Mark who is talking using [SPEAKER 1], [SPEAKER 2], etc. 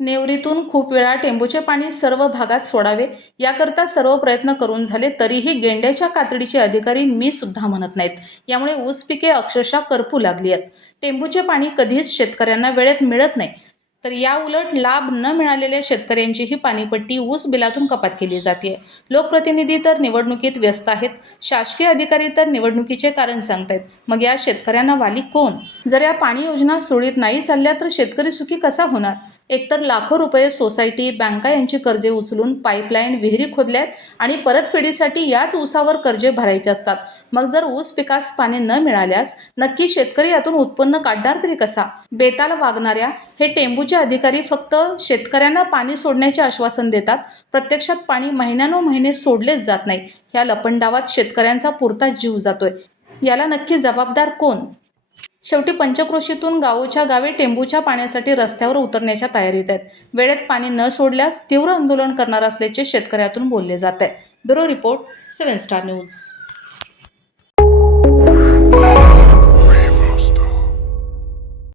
[SPEAKER 1] नेवरीतून खूप वेळा टेंबूचे पाणी सर्व भागात सोडावे याकरता सर्व प्रयत्न करून झाले तरीही गेंड्याच्या कातडीचे अधिकारी मी सुद्धा म्हणत नाहीत. यामुळे ऊस पिके अक्षरशः करपू लागली आहेत. टेंबूचे पाणी कधीच शेतकऱ्यांना वेळेत मिळत नाही. तर या उलट लाभ न मिळालेल्या शेतकऱ्यांचीही पाणीपट्टी ऊस बिलातून कपात केली जाते लोकप्रतिनिधी तर निवडणुकीत व्यस्त आहेत. शासकीय अधिकारी तर निवडणुकीचे कारण सांगतायत. मग या शेतकऱ्यांना वाली कोण? जर या पाणी योजना सुरळीत नाही चालल्या तर शेतकरी सुखी कसा होणार? एकतर लाखो रुपये सोसायटी बँका यांची कर्जे उचलून पाईपलाईन विहिरी खोदल्यात आणि परतफेडीसाठी याच ऊसावर कर्जे भरायचे असतात. मग जर ऊस पिकास पाणी न मिळाल्यास नक्की शेतकरी यातून उत्पन्न काढणार तरी कसा? बेताल वागणाऱ्या हे टेंबूचे अधिकारी फक्त शेतकऱ्यांना पाणी सोडण्याचे आश्वासन देतात. प्रत्यक्षात पाणी महिन्यानो महिने सोडलेच जात नाही. ह्या लपंडावात शेतकऱ्यांचा पुरता जीव जातोय. याला नक्की जबाबदार कोण? शेवटी पंचक्रोशीतून गावोच्या गावे टेंबूच्या पाण्यासाठी रस्त्यावर उतरण्याच्या तयारीत आहेत. वेळेत पाणी न सोडल्यास तीव्र आंदोलन करणार असल्याचे शेतकऱ्यातून बोलले जात आहे. Bureau report seven star news.